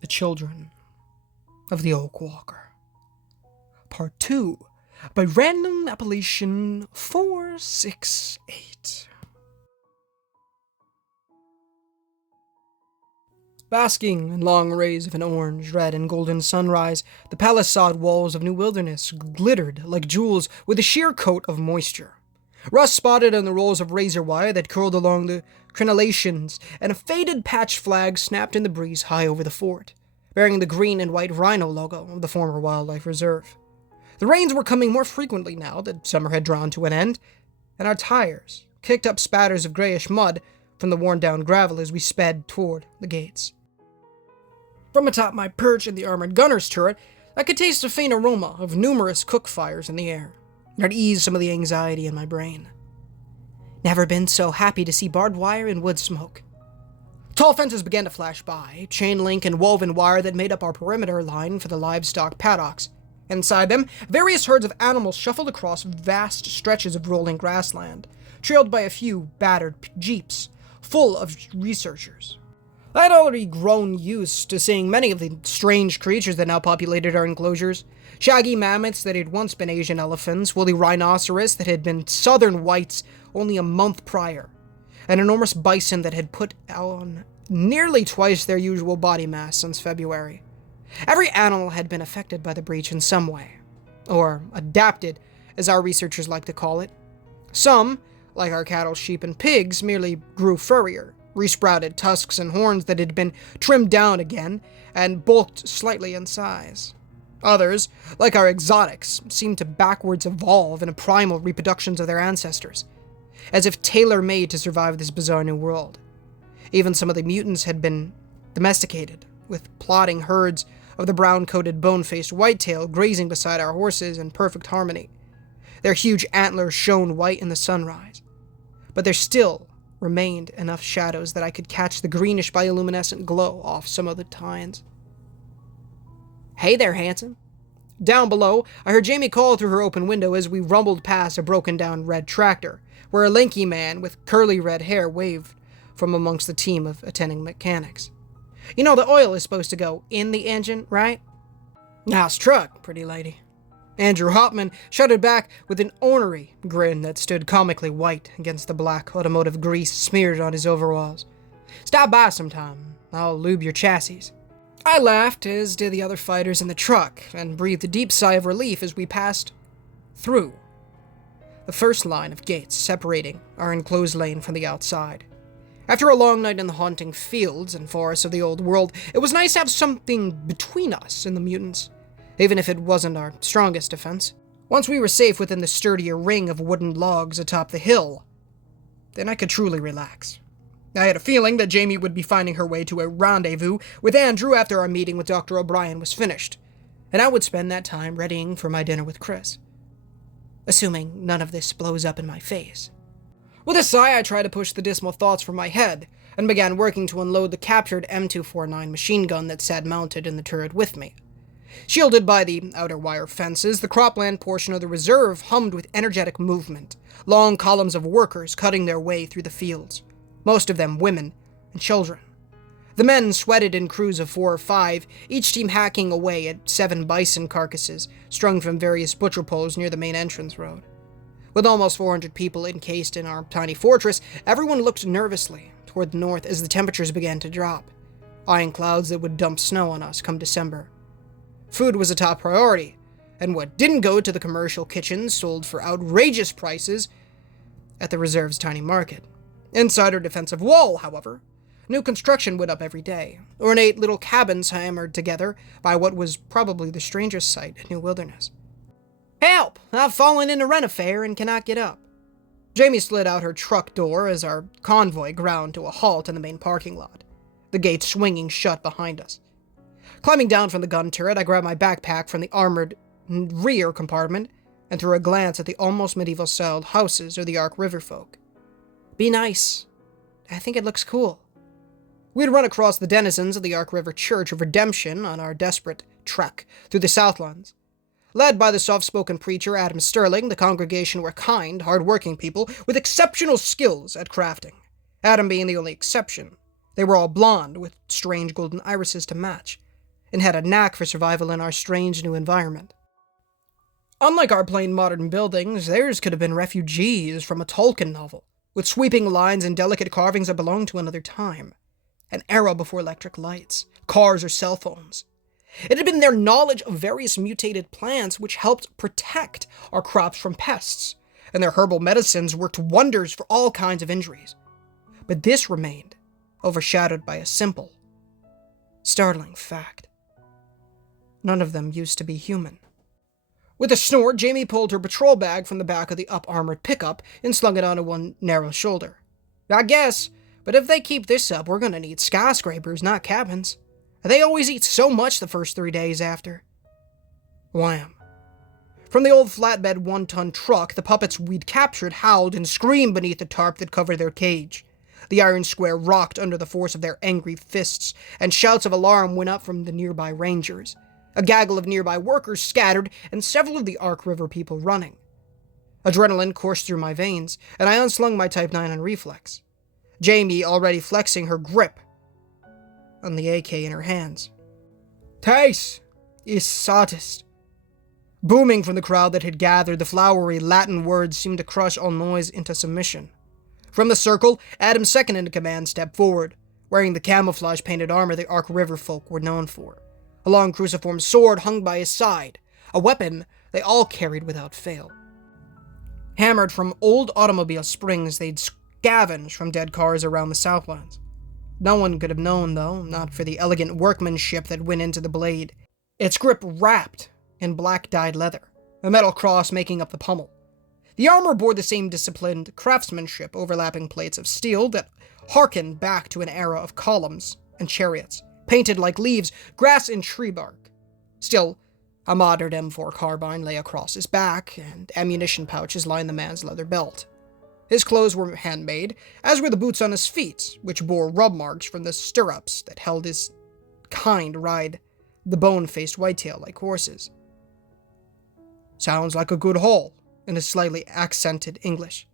The Children of the Oak Walker. Part 2, by random appellation 468. Basking in long rays of an orange, red, and golden sunrise, the palisade walls of New Wilderness glittered like jewels with a sheer coat of moisture. Rust spotted on the rolls of razor wire that curled along the crenellations, and a faded patched flag snapped in the breeze high over the fort, bearing the green and white rhino logo of the former wildlife reserve. The rains were coming more frequently now that summer had drawn to an end, and our tires kicked up spatters of grayish mud from the worn-down gravel as we sped toward the gates. From atop my perch in the armored gunner's turret, I could taste a faint aroma of numerous cook fires in the air. That eased some of the anxiety in my brain. Never been so happy to see barbed wire and wood smoke. Tall fences began to flash by, chain link and woven wire that made up our perimeter line for the livestock paddocks. Inside them, various herds of animals shuffled across vast stretches of rolling grassland, trailed by a few battered jeeps, full of researchers. I had already grown used to seeing many of the strange creatures that now populated our enclosures. Shaggy mammoths that had once been Asian elephants, woolly rhinoceros that had been southern whites only a month prior, an enormous bison that had put on nearly twice their usual body mass since February. Every animal had been affected by the breach in some way, or adapted, as our researchers like to call it. Some, like our cattle, sheep, and pigs, merely grew furrier, resprouted tusks and horns that had been trimmed down again, and bulked slightly in size. Others, like our exotics, seemed to backwards evolve into primal reproductions of their ancestors, as if tailor-made to survive this bizarre new world. Even some of the mutants had been domesticated, with plodding herds of the brown-coated, bone-faced whitetail grazing beside our horses in perfect harmony. Their huge antlers shone white in the sunrise, but there still remained enough shadows that I could catch the greenish bioluminescent glow off some of the tines. "Hey there, handsome." Down below, I heard Jamie call through her open window as we rumbled past a broken-down red tractor, where a lanky man with curly red hair waved from amongst the team of attending mechanics. "You know the oil is supposed to go in the engine, right?" "Nice truck, pretty lady." Andrew Hopman shuddered back with an ornery grin that stood comically white against the black automotive grease smeared on his overalls. "Stop by sometime. I'll lube your chassis." I laughed, as did the other fighters in the truck, and breathed a deep sigh of relief as we passed through the first line of gates separating our enclosed lane from the outside. After a long night in the haunting fields and forests of the old world, it was nice to have something between us and the mutants, even if it wasn't our strongest defense. Once we were safe within the sturdier ring of wooden logs atop the hill, then I could truly relax. I had a feeling that Jamie would be finding her way to a rendezvous with Andrew after our meeting with Dr. O'Brien was finished, and I would spend that time readying for my dinner with Chris. Assuming none of this blows up in my face. With a sigh, I tried to push the dismal thoughts from my head, and began working to unload the captured M249 machine gun that sat mounted in the turret with me. Shielded by the outer wire fences, the cropland portion of the reserve hummed with energetic movement, long columns of workers cutting their way through the fields, most of them women and children. The men sweated in crews of 4 or 5, each team hacking away at 7 bison carcasses strung from various butcher poles near the main entrance road. With almost 400 people encased in our tiny fortress, everyone looked nervously toward the north as the temperatures began to drop, eyeing clouds that would dump snow on us come December. Food was a top priority, and what didn't go to the commercial kitchens sold for outrageous prices at the reserve's tiny market. Inside our defensive wall, however, new construction went up every day, ornate little cabins hammered together by what was probably the strangest sight in New Wilderness. "Help! I've fallen in a rent affair and cannot get up." Jamie slid out her truck door as our convoy ground to a halt in the main parking lot, the gate swinging shut behind us. Climbing down from the gun turret, I grabbed my backpack from the armored rear compartment and threw a glance at the almost medieval-styled houses of the Ark River folk. Be nice. I think it looks cool. We'd run across the denizens of the Ark River Church of Redemption on our desperate trek through the Southlands. Led by the soft-spoken preacher Adam Sterling, the congregation were kind, hard-working people with exceptional skills at crafting, Adam being the only exception. They were all blonde, with strange golden irises to match, and had a knack for survival in our strange new environment. Unlike our plain modern buildings, theirs could have been refugees from a Tolkien novel, with sweeping lines and delicate carvings that belonged to another time, an era before electric lights, cars, or cell phones. It had been their knowledge of various mutated plants which helped protect our crops from pests, and their herbal medicines worked wonders for all kinds of injuries. But this remained overshadowed by a simple, startling fact. None of them used to be human. With a snort, Jamie pulled her patrol bag from the back of the up-armored pickup and slung it onto one narrow shoulder. I guess, but if they keep this up, we're gonna need skyscrapers, not cabins. They always eat so much the first 3 days after. Wham. From the old flatbed 1-ton truck, the puppets we'd captured howled and screamed beneath the tarp that covered their cage. The iron square rocked under the force of their angry fists, and shouts of alarm went up from the nearby rangers. A gaggle of nearby workers scattered, and several of the Ark River people running. Adrenaline coursed through my veins, and I unslung my Type 9 on reflex. Jamie already flexing her grip on the AK in her hands. Tace is satis. Booming from the crowd that had gathered, the flowery Latin words seemed to crush all noise into submission. From the circle, Adam's second-in-command stepped forward, wearing the camouflage-painted armor the Ark River folk were known for. A long cruciform sword hung by his side, a weapon they all carried without fail. Hammered from old automobile springs, they'd scavenged from dead cars around the Southlands. No one could have known, though, not for the elegant workmanship that went into the blade. Its grip wrapped in black-dyed leather, a metal cross making up the pommel. The armor bore the same disciplined craftsmanship, overlapping plates of steel that harkened back to an era of columns and chariots, painted like leaves, grass, and tree bark. Still, a modern M4 carbine lay across his back, and ammunition pouches lined the man's leather belt. His clothes were handmade, as were the boots on his feet, which bore rub marks from the stirrups that held his kind ride the bone-faced whitetail like horses. Sounds like a good haul, in a slightly accented English.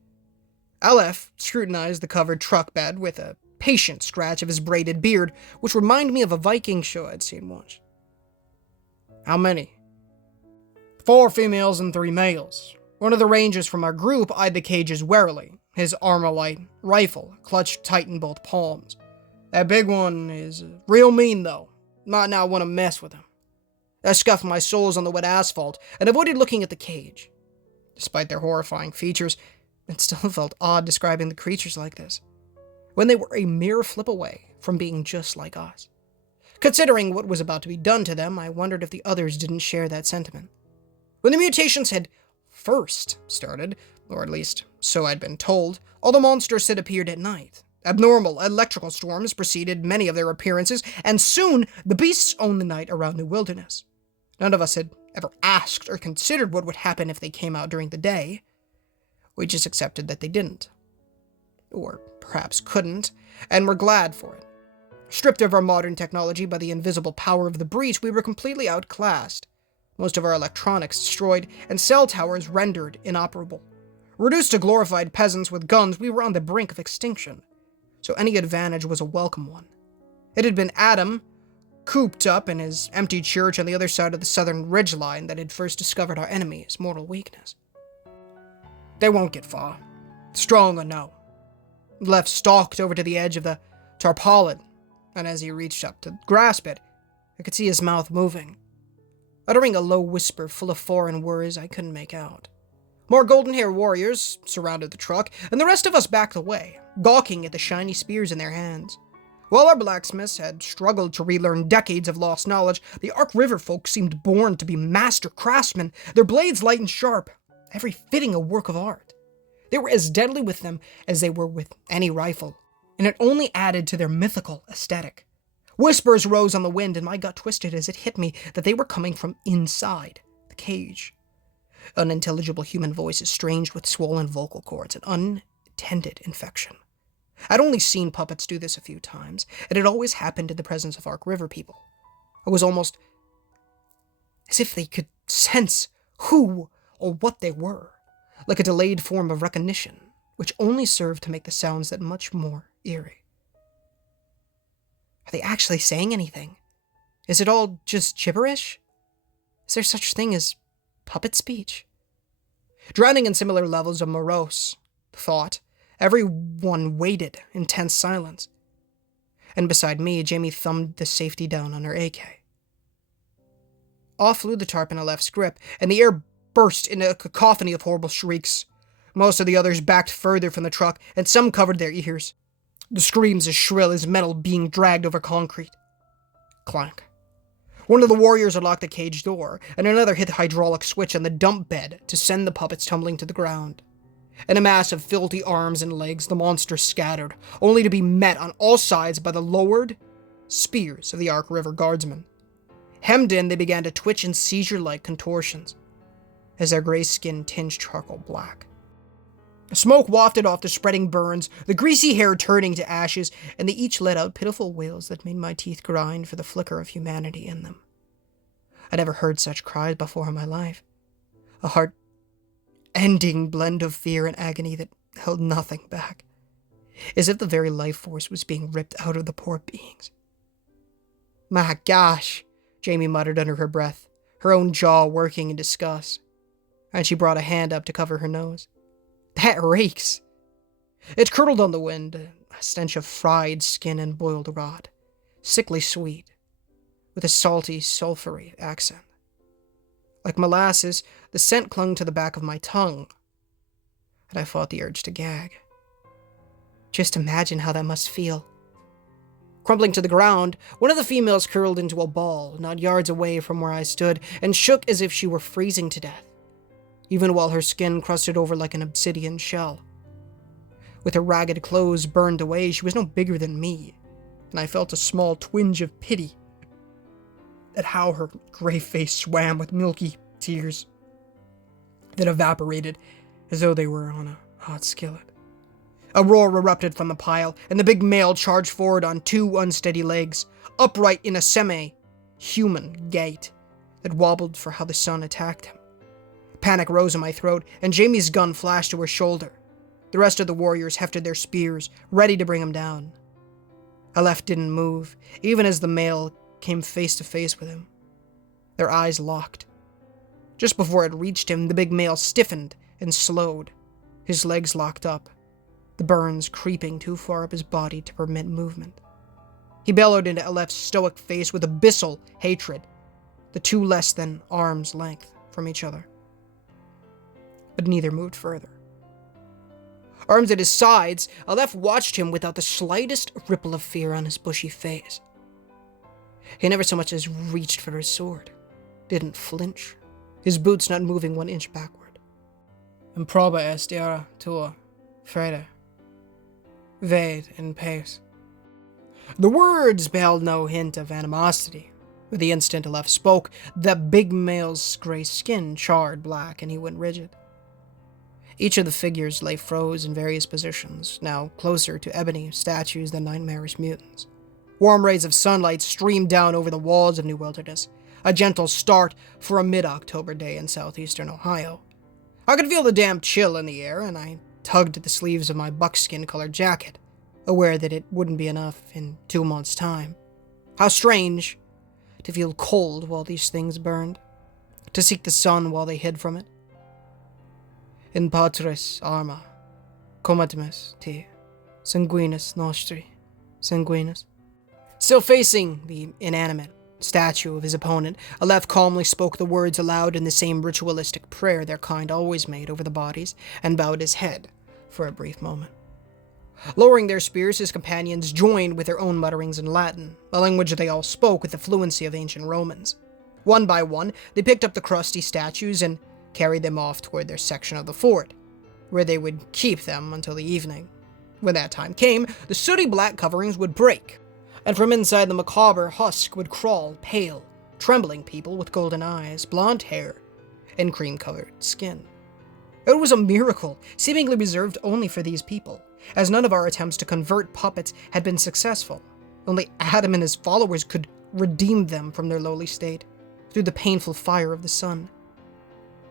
Aleph scrutinized the covered truck bed with a patient scratch of his braided beard, which reminded me of a Viking show I'd seen once. How many? 4 females and 3 males. One of the rangers from our group eyed the cages warily, his Armalite rifle clutched tight in both palms. That big one is real mean, though. Might not want to mess with him. I scuffed my soles on the wet asphalt and avoided looking at the cage. Despite their horrifying features, it still felt odd describing the creatures like this, when they were a mere flip away from being just like us. Considering what was about to be done to them, I wondered if the others didn't share that sentiment. When the mutations had first started, or at least so I'd been told, all the monsters had appeared at night. Abnormal electrical storms preceded many of their appearances, and soon the beasts owned the night around New Wilderness. None of us had ever asked or considered what would happen if they came out during the day. We just accepted that they didn't. Or perhaps couldn't, and were glad for it. Stripped of our modern technology by the invisible power of the breach, we were completely outclassed. Most of our electronics destroyed, and cell towers rendered inoperable. Reduced to glorified peasants with guns, we were on the brink of extinction. So any advantage was a welcome one. It had been Adam, cooped up in his empty church on the other side of the southern ridgeline, that had first discovered our enemy's mortal weakness. They won't get far. Strong or no. Left stalked over to the edge of the tarpaulin, and as he reached up to grasp it, I could see his mouth moving, uttering a low whisper full of foreign words I couldn't make out. More golden-haired warriors surrounded the truck, and the rest of us backed away, gawking at the shiny spears in their hands. While our blacksmiths had struggled to relearn decades of lost knowledge, the Ark River folk seemed born to be master craftsmen, their blades light and sharp, every fitting a work of art. They were as deadly with them as they were with any rifle, and it only added to their mythical aesthetic. Whispers rose on the wind, and my gut twisted as it hit me that they were coming from inside the cage. Unintelligible human voices strange with swollen vocal cords, an untended infection. I'd only seen puppets do this a few times. It had always happened in the presence of Ark River people. It was almost as if they could sense who or what they were, like a delayed form of recognition, which only served to make the sounds that much more eerie. Are they actually saying anything? Is it all just gibberish? Is there such thing as puppet speech? Drowning in similar levels of morose thought, everyone waited in tense silence. And beside me, Jamie thumbed the safety down on her AK. Off flew the tarp in a left's grip, and the air burst into a cacophony of horrible shrieks. Most of the others backed further from the truck, and some covered their ears. The screams as shrill as metal being dragged over concrete. Clank. One of the warriors unlocked the cage door, and another hit the hydraulic switch on the dump bed to send the puppets tumbling to the ground. In a mass of filthy arms and legs, the monster scattered, only to be met on all sides by the lowered spears of the Ark River guardsmen. Hemmed in, they began to twitch in seizure-like contortions, as their gray skin tinged charcoal black. Smoke wafted off the spreading burns, the greasy hair turning to ashes, and they each let out pitiful wails that made my teeth grind for the flicker of humanity in them. I never heard such cries before in my life. A heart-ending blend of fear and agony that held nothing back, as if the very life force was being ripped out of the poor beings. "My gosh," Jamie muttered under her breath, her own jaw working in disgust, and she brought a hand up to cover her nose. "That reeks." It curdled on the wind, a stench of fried skin and boiled rot, sickly sweet, with a salty, sulphury accent. Like molasses, the scent clung to the back of my tongue, and I fought the urge to gag. Just imagine how that must feel. Crumbling to the ground, one of the females curled into a ball, not yards away from where I stood, and shook as if she were freezing to death, even while her skin crusted over like an obsidian shell. With her ragged clothes burned away, she was no bigger than me, and I felt a small twinge of pity at how her gray face swam with milky tears that evaporated as though they were on a hot skillet. A roar erupted from the pile, and the big male charged forward on two unsteady legs, upright in a semi-human gait that wobbled for how the sun attacked him. Panic rose in my throat, and Jamie's gun flashed to her shoulder. The rest of the warriors hefted their spears, ready to bring him down. Aleph didn't move, even as the male came face to face with him. Their eyes locked. Just before it reached him, the big male stiffened and slowed, his legs locked up, the burns creeping too far up his body to permit movement. He bellowed into Aleph's stoic face with abyssal hatred, the two less than arm's length from each other. But neither moved further. Arms at his sides, Aleph watched him without the slightest ripple of fear on his bushy face. He never so much as reached for his sword, didn't flinch, his boots not moving 1 inch backward. "Improba est era tua, Freda. Vade in pace." The words held no hint of animosity. With the instant Aleph spoke, the big male's gray skin charred black and he went rigid. Each of the figures lay froze in various positions, now closer to ebony statues than nightmarish mutants. Warm rays of sunlight streamed down over the walls of New Wilderness, a gentle start for a mid-October day in southeastern Ohio. I could feel the damp chill in the air, and I tugged at the sleeves of my buckskin-colored jacket, aware that it wouldn't be enough in 2 months' time. How strange to feel cold while these things burned, to seek the sun while they hid from it. In patris arma, comatimus te, sanguinis nostri, sanguinis. Still facing the inanimate statue of his opponent, Aleph calmly spoke the words aloud in the same ritualistic prayer their kind always made over the bodies, and bowed his head for a brief moment. Lowering their spears, his companions joined with their own mutterings in Latin, a language they all spoke with the fluency of ancient Romans. One by one, they picked up the crusty statues and carried them off toward their section of the fort, where they would keep them until the evening. When that time came, the sooty black coverings would break, and from inside the macabre husk would crawl pale, trembling people with golden eyes, blonde hair, and cream-colored skin. It was a miracle, seemingly reserved only for these people, as none of our attempts to convert puppets had been successful. Only Adam and his followers could redeem them from their lowly state, through the painful fire of the sun.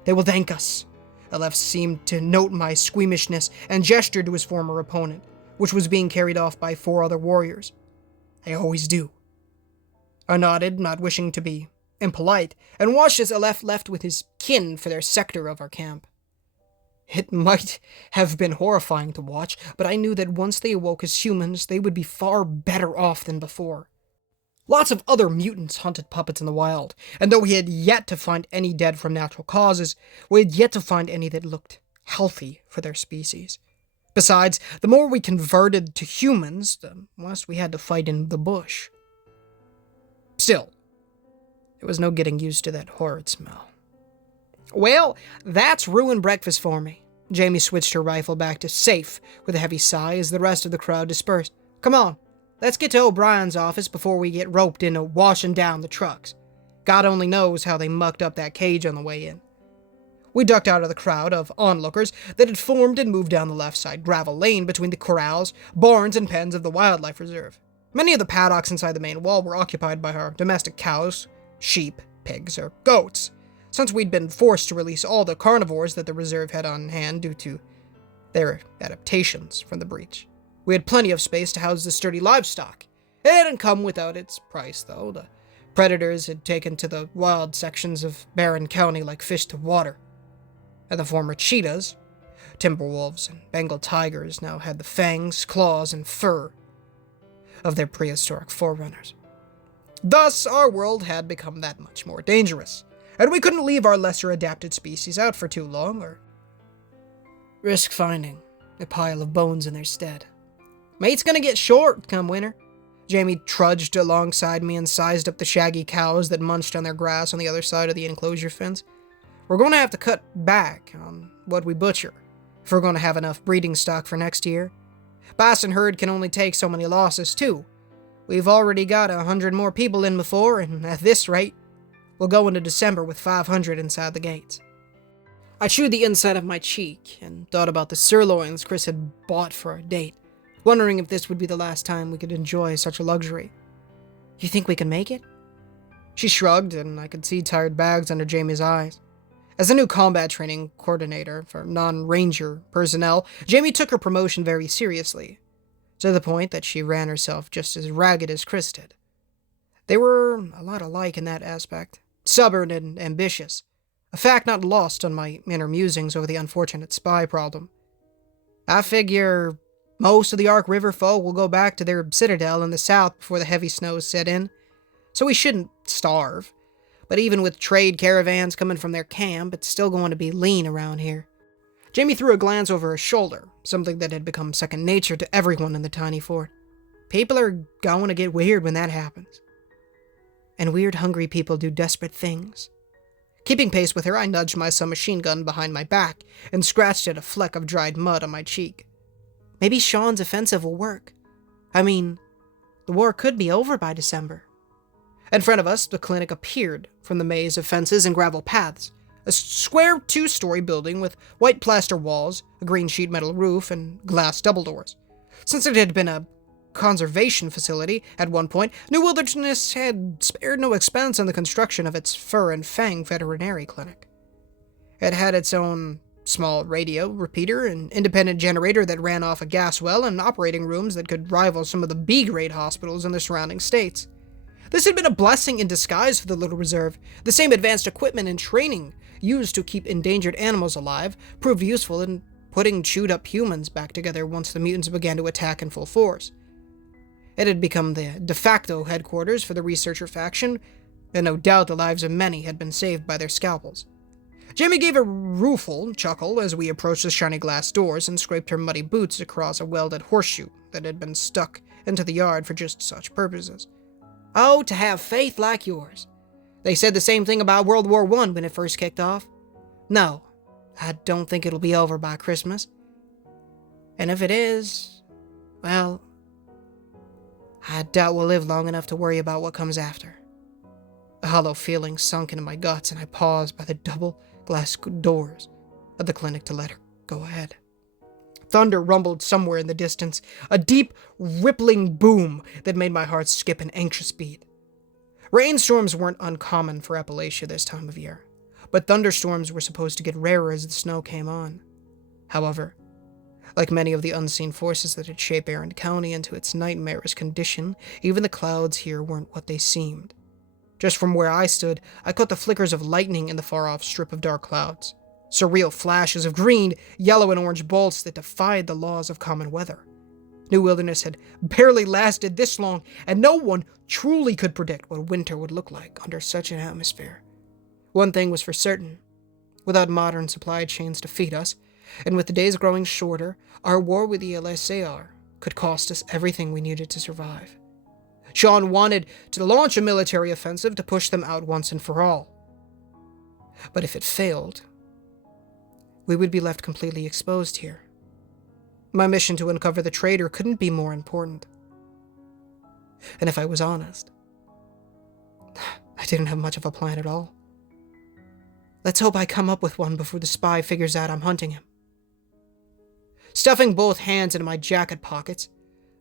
"They will thank us." Aleph seemed to note my squeamishness and gestured to his former opponent, which was being carried off by 4 other warriors. "I always do." I nodded, not wishing to be impolite, and watched as Aleph left with his kin for their sector of our camp. It might have been horrifying to watch, but I knew that once they awoke as humans, they would be far better off than before. Lots of other mutants hunted puppets in the wild, and though we had yet to find any dead from natural causes, we had yet to find any that looked healthy for their species. Besides, the more we converted to humans, the less we had to fight in the bush. Still, there was no getting used to that horrid smell. Well, that's ruined breakfast for me. Jamie switched her rifle back to safe with a heavy sigh as the rest of the crowd dispersed. Come on, let's get to O'Brien's office before we get roped into washing down the trucks. God only knows how they mucked up that cage on the way in. We ducked out of the crowd of onlookers that had formed and moved down the left side gravel lane between the corrals, barns, and pens of the wildlife reserve. Many of the paddocks inside the main wall were occupied by our domestic cows, sheep, pigs, or goats, since we'd been forced to release all the carnivores that the reserve had on hand due to their adaptations from the breach. We had plenty of space to house the sturdy livestock. It hadn't come without its price, though. The predators had taken to the wild sections of Barren County like fish to water. And the former cheetahs, timber wolves, and Bengal tigers now had the fangs, claws, and fur of their prehistoric forerunners. Thus, our world had become that much more dangerous, and we couldn't leave our lesser adapted species out for too long, or risk finding a pile of bones in their stead. Mate's gonna get short come winter. Jamie trudged alongside me and sized up the shaggy cows that munched on their grass on the other side of the enclosure fence. We're going to have to cut back on what we butcher if we're going to have enough breeding stock for next year. Bison herd can only take so many losses, too. We've already got 100 more people in before, and at this rate, we'll go into December with 500 inside the gates. I chewed the inside of my cheek and thought about the sirloins Chris had bought for our date, wondering if this would be the last time we could enjoy such a luxury. You think we can make it? She shrugged, and I could see tired bags under Jamie's eyes. As a new combat training coordinator for non-ranger personnel, Jamie took her promotion very seriously, to the point that she ran herself just as ragged as Chris did. They were a lot alike in that aspect, stubborn and ambitious, a fact not lost on my inner musings over the unfortunate spy problem. I figure most of the Ark River folk will go back to their citadel in the south before the heavy snows set in, so we shouldn't starve. But even with trade caravans coming from their camp, it's still going to be lean around here. Jamie threw a glance over her shoulder, something that had become second nature to everyone in the tiny fort. People are going to get weird when that happens. And weird, hungry people do desperate things. Keeping pace with her, I nudged my submachine gun behind my back and scratched at a fleck of dried mud on my cheek. Maybe Sean's offensive will work. I mean, the war could be over by December. In front of us, the clinic appeared from the maze of fences and gravel paths. A square 2-story building with white plaster walls, a green sheet metal roof, and glass double doors. Since it had been a conservation facility at one point, New Wilderness had spared no expense on the construction of its fur and fang veterinary clinic. It had its own small radio repeater, an independent generator that ran off a gas well, and operating rooms that could rival some of the B-grade hospitals in the surrounding states. This had been a blessing in disguise for the little reserve. The same advanced equipment and training used to keep endangered animals alive proved useful in putting chewed-up humans back together once the mutants began to attack in full force. It had become the de facto headquarters for the researcher faction, and no doubt the lives of many had been saved by their scalpels. Jamie gave a rueful chuckle as we approached the shiny glass doors and scraped her muddy boots across a welded horseshoe that had been stuck into the yard for just such purposes. Oh, to have faith like yours. They said the same thing about World War I when it first kicked off. No, I don't think it'll be over by Christmas. And if it is, well, I doubt we'll live long enough to worry about what comes after. A hollow feeling sunk into my guts, and I paused by the double glass doors of the clinic to let her go ahead. Thunder rumbled somewhere in the distance, a deep, rippling boom that made my heart skip an anxious beat. Rainstorms weren't uncommon for Appalachia this time of year, but thunderstorms were supposed to get rarer as the snow came on. However, like many of the unseen forces that had shaped Barren County into its nightmarish condition, even the clouds here weren't what they seemed. Just from where I stood, I caught the flickers of lightning in the far-off strip of dark clouds. Surreal flashes of green, yellow, and orange bolts that defied the laws of common weather. New Wilderness had barely lasted this long, and no one truly could predict what winter would look like under such an atmosphere. One thing was for certain. Without modern supply chains to feed us, and with the days growing shorter, our war with the LSAR could cost us everything we needed to survive. Sean wanted to launch a military offensive to push them out once and for all. But if it failed, we would be left completely exposed here. My mission to uncover the traitor couldn't be more important. And if I was honest, I didn't have much of a plan at all. Let's hope I come up with one before the spy figures out I'm hunting him. Stuffing both hands into my jacket pockets,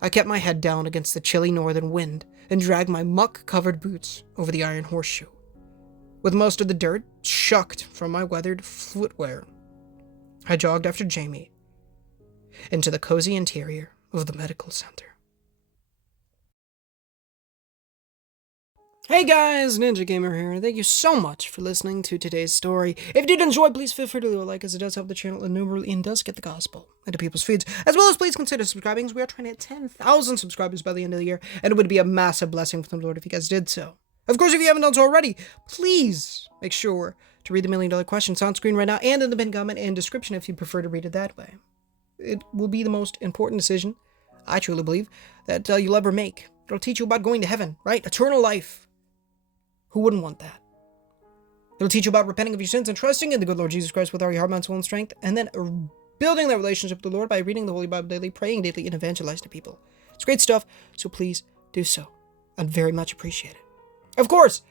I kept my head down against the chilly northern wind and dragged my muck-covered boots over the iron horseshoe. With most of the dirt shucked from my weathered footwear, I jogged after Jamie into the cozy interior of the medical center. Hey guys, Ninja Gamer here, and thank you so much for listening to today's story. If you did enjoy, please feel free to leave a like, as it does help the channel innumerably and does get the gospel into people's feeds. As well as please consider subscribing, as we are trying to hit 10,000 subscribers by the end of the year, and it would be a massive blessing from the Lord if you guys did so. Of course, if you haven't done so already, please make sure to read the $1 million questions on screen right now and in the pinned comment and description if you prefer to read it that way. It will be the most important decision, I truly believe, that you'll ever make. It'll teach you about going to heaven, right? Eternal life. Who wouldn't want that? It'll teach you about repenting of your sins and trusting in the good Lord Jesus Christ with all your heart, mind, soul, and strength, and then building that relationship with the Lord by reading the Holy Bible daily, praying daily, and evangelizing to people. It's great stuff, so please do so. I'd very much appreciate it. Of course,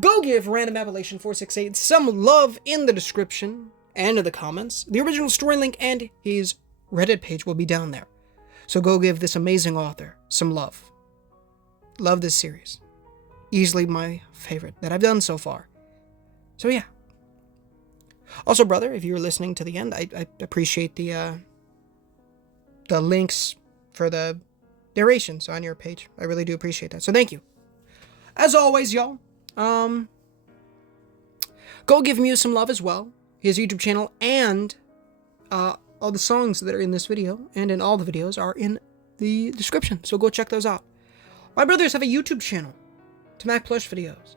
go give Random Appellation 468 some love in the description and in the comments. The original story link and his Reddit page will be down there. So go give this amazing author some love. Love this series. Easily my favorite that I've done so far. So yeah. Also, brother, if you're listening to the end, I appreciate the links for the narrations on your page. I really do appreciate that. So thank you. As always, y'all, go give Muse some love as well. His YouTube channel and all the songs that are in this video and in all the videos are in the description. So go check those out. My brothers have a YouTube channel to Mac Plush videos.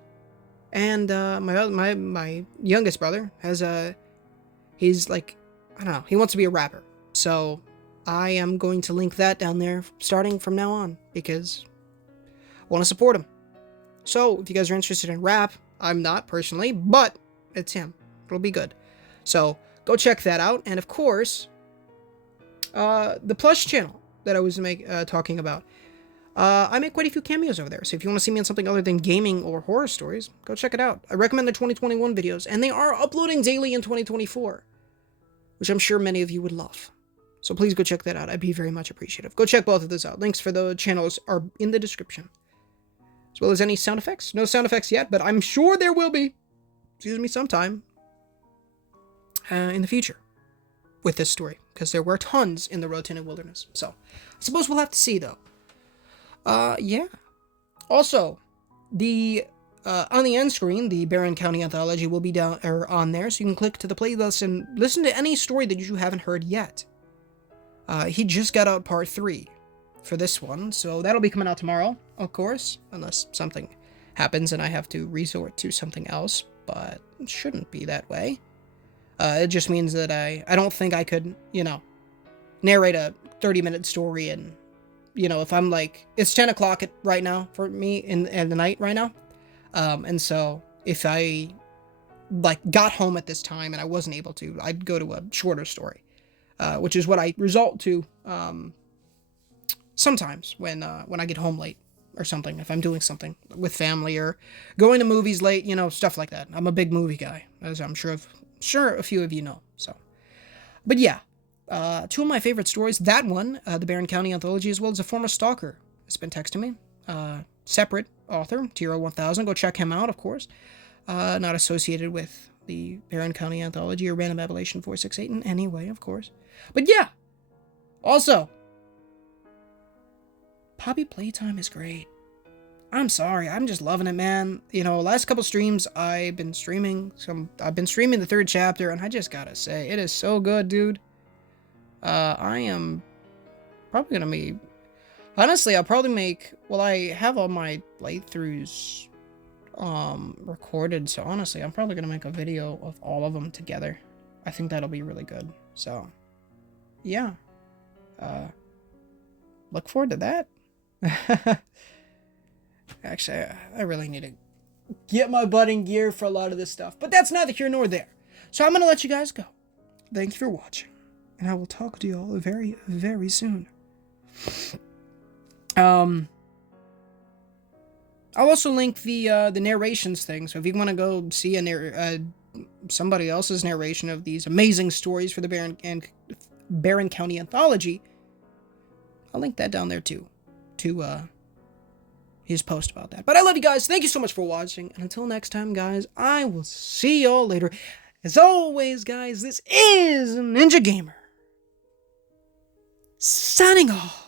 And my youngest brother has he's like, I don't know, he wants to be a rapper. So I am going to link that down there starting from now on because I want to support him. So if you guys are interested in rap, I'm not personally, but it's him. It'll be good. So go check that out. And of course, the Plush channel that I was talking about. I make quite a few cameos over there, so if you want to see me on something other than gaming or horror stories, go check it out. I recommend the 2021 videos, and they are uploading daily in 2024, which I'm sure many of you would love. So please go check that out. I'd be very much appreciative. Go check both of those out. Links for the channels are in the description, as well as any sound effects. No sound effects yet, but I'm sure there will be, excuse me, sometime in the future with this story, because there were tons in the Road to New Wilderness. So I suppose we'll have to see, though. Yeah. Also, the on the end screen, the Barron County Anthology will be down or on there, so you can click to the playlist and listen to any story that you haven't heard yet. He just got out part 3 for this one, so that'll be coming out tomorrow, of course, unless something happens and I have to resort to something else, but it shouldn't be that way. It just means that I don't think I could, narrate a 30-minute story and if I'm like, it's 10 o'clock right now for me in the night right now. And so if I got home at this time and I wasn't able to, I'd go to a shorter story, which is what I resort to, sometimes when I get home late or something, if I'm doing something with family or going to movies late, stuff like that. I'm a big movie guy, as I'm sure a few of you know. So, but yeah. 2 of my favorite stories, that one, the Barron County Anthology, as well as a former stalker, has been texting me. Separate author, Tiro 1000, go check him out, of course. Not associated with the Barron County Anthology or Random Appellation 468 in any way, of course. But yeah, also, Poppy Playtime is great. I'm sorry, I'm just loving it, man. You know, last couple streams, I've been streaming the third chapter, and I just gotta say, it is so good, dude. I am probably gonna be... Honestly, I'll probably make... Well, I have all my playthroughs, recorded, so honestly, I'm probably gonna make a video of all of them together. I think that'll be really good, so... Yeah. Look forward to that. Actually, I really need to get my butt in gear for a lot of this stuff. But that's neither here nor there. So I'm going to let you guys go. Thank you for watching. And I will talk to you all very, very soon. I'll also link the narrations thing. So if you want to go see somebody else's narration of these amazing stories for the Barron County Anthology, I'll link that down there too. To his post about that. But I love you guys. Thank you so much for watching. And until next time, guys, I will see y'all later. As always, guys, this is Ninja Gamer, signing off.